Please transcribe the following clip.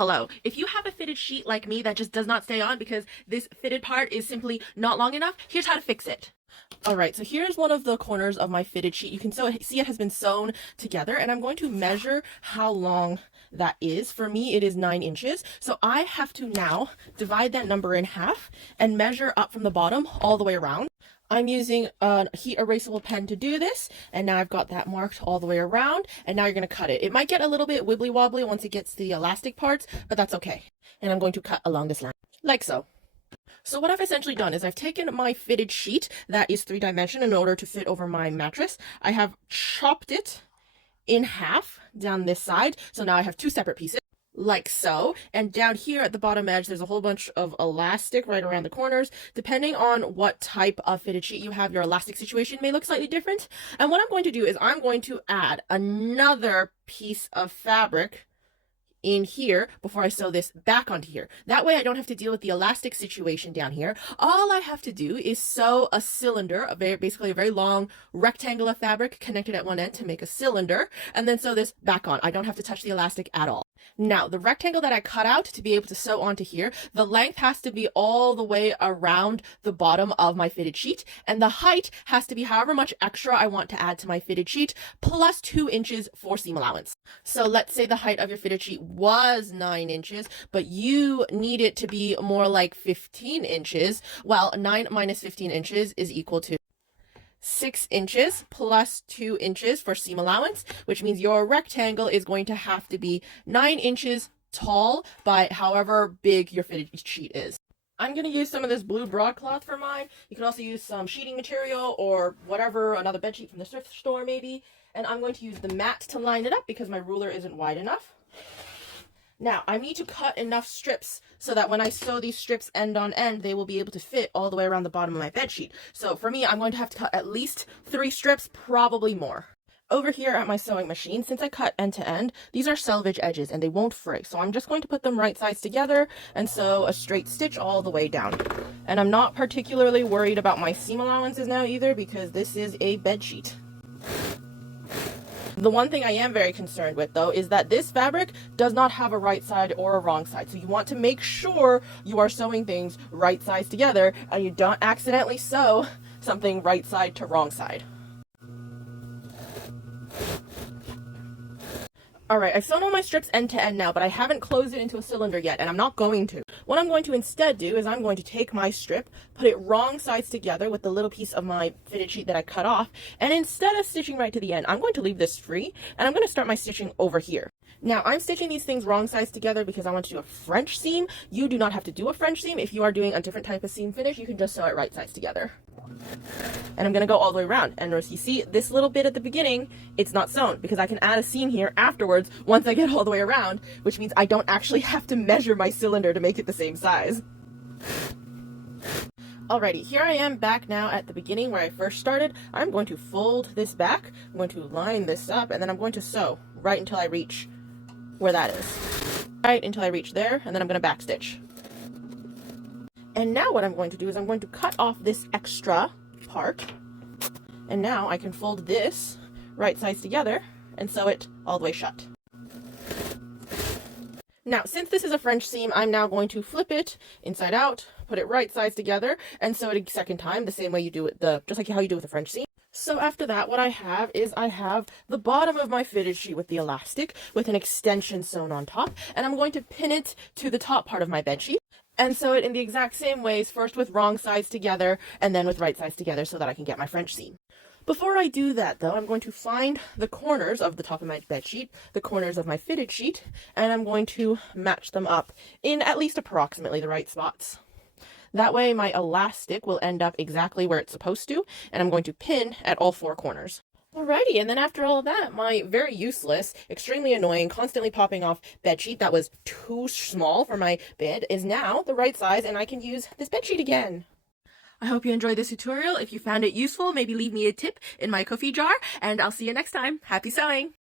Hello. If you have a fitted sheet like me that just does not stay on because this fitted part is simply not long enough, here's how to fix it. Alright, so here's one of the corners of my fitted sheet. You can see it has been sewn together, and I'm going to measure how long that is. For me, it is 9 inches. So I have to now divide that number in half and measure up from the bottom all the way around. I'm using a heat erasable pen to do this, and now I've got that marked all the way around, and now you're going to cut it. It might get a little bit wibbly wobbly once it gets to the elastic parts, but that's okay. And I'm going to cut along this line, like so. So what I've essentially done is I've taken my fitted sheet that is 3-dimensional in order to fit over my mattress. I have chopped it in half down this side, so now I have 2 separate pieces. Like so, and down here at the bottom edge there's a whole bunch of elastic right around the corners. Depending on what type of fitted sheet you have, your elastic situation may look slightly different. And what I'm going to do is I'm going to add another piece of fabric in here before I sew this back onto here. That way I don't have to deal with the elastic situation down here. All I have to do is sew a cylinder, basically a very long rectangle of fabric connected at one end to make a cylinder, and then sew this back on. I don't have to touch the elastic at all. Now, the rectangle that I cut out to be able to sew onto here, the length has to be all the way around the bottom of my fitted sheet, and the height has to be however much extra I want to add to my fitted sheet, plus 2 inches for seam allowance. So let's say the height of your fitted sheet was 9 inches, but you need it to be more like 15 inches. Well, 9 minus 15 inches is equal to 6 inches plus 2 inches for seam allowance, which means your rectangle is going to have to be 9 inches tall by however big your fitted sheet is. I'm going to use some of this blue broadcloth for mine. You can also use some sheeting material or whatever, another bed sheet from the thrift store maybe. And I'm going to use the mat to line it up because my ruler isn't wide enough. Now, I need to cut enough strips so that when I sew these strips end on end, they will be able to fit all the way around the bottom of my bed sheet. So for me, I'm going to have to cut at least 3 strips, probably more. Over here at my sewing machine, since I cut end to end, these are selvage edges and they won't fray. So I'm just going to put them right sides together and sew a straight stitch all the way down. And I'm not particularly worried about my seam allowances now either because this is a bed sheet. The one thing I am very concerned with though is that this fabric does not have a right side or a wrong side. So you want to make sure you are sewing things right sides together and you don't accidentally sew something right side to wrong side. Alright, I've sewn all my strips end to end now, but I haven't closed it into a cylinder yet, and I'm not going to. What I'm going to instead do is I'm going to take my strip, put it wrong sides together with the little piece of my fitted sheet that I cut off, and instead of stitching right to the end, I'm going to leave this free, and I'm going to start my stitching over here. Now, I'm stitching these things wrong sides together because I want to do a French seam. You do not have to do a French seam. If you are doing a different type of seam finish, you can just sew it right sides together. And I'm going to go all the way around. And as you see, this little bit at the beginning, it's not sewn because I can add a seam here afterwards once I get all the way around, which means I don't actually have to measure my cylinder to make it the same size. Alrighty, here I am back now at the beginning where I first started. I'm going to fold this back, I'm going to line this up, and then I'm going to sew right until I reach where that is. Right until I reach there, and then I'm going to backstitch. And now what I'm going to do is I'm going to cut off this extra part, and now I can fold this right sides together and sew it all the way shut. Now, since this is a French seam, I'm now going to flip it inside out, put it right sides together, and sew it a second time, the same way you do it, just like how you do with a French seam. So after that, what I have is I have the bottom of my fitted sheet with the elastic with an extension sewn on top, and I'm going to pin it to the top part of my bed sheet and sew it in the exact same ways, first with wrong sides together and then with right sides together so that I can get my French seam. Before I do that though, I'm going to find the corners of the top of my bed sheet, the corners of my fitted sheet, and I'm going to match them up in at least approximately the right spots. That way my elastic will end up exactly where it's supposed to, and I'm going to pin at all 4 corners. Alrighty, and then after all of that, my very useless, extremely annoying, constantly popping off bedsheet that was too small for my bed is now the right size, and I can use this bedsheet again. I hope you enjoyed this tutorial. If you found it useful, maybe leave me a tip in my Ko-fi jar, and I'll see you next time. Happy sewing!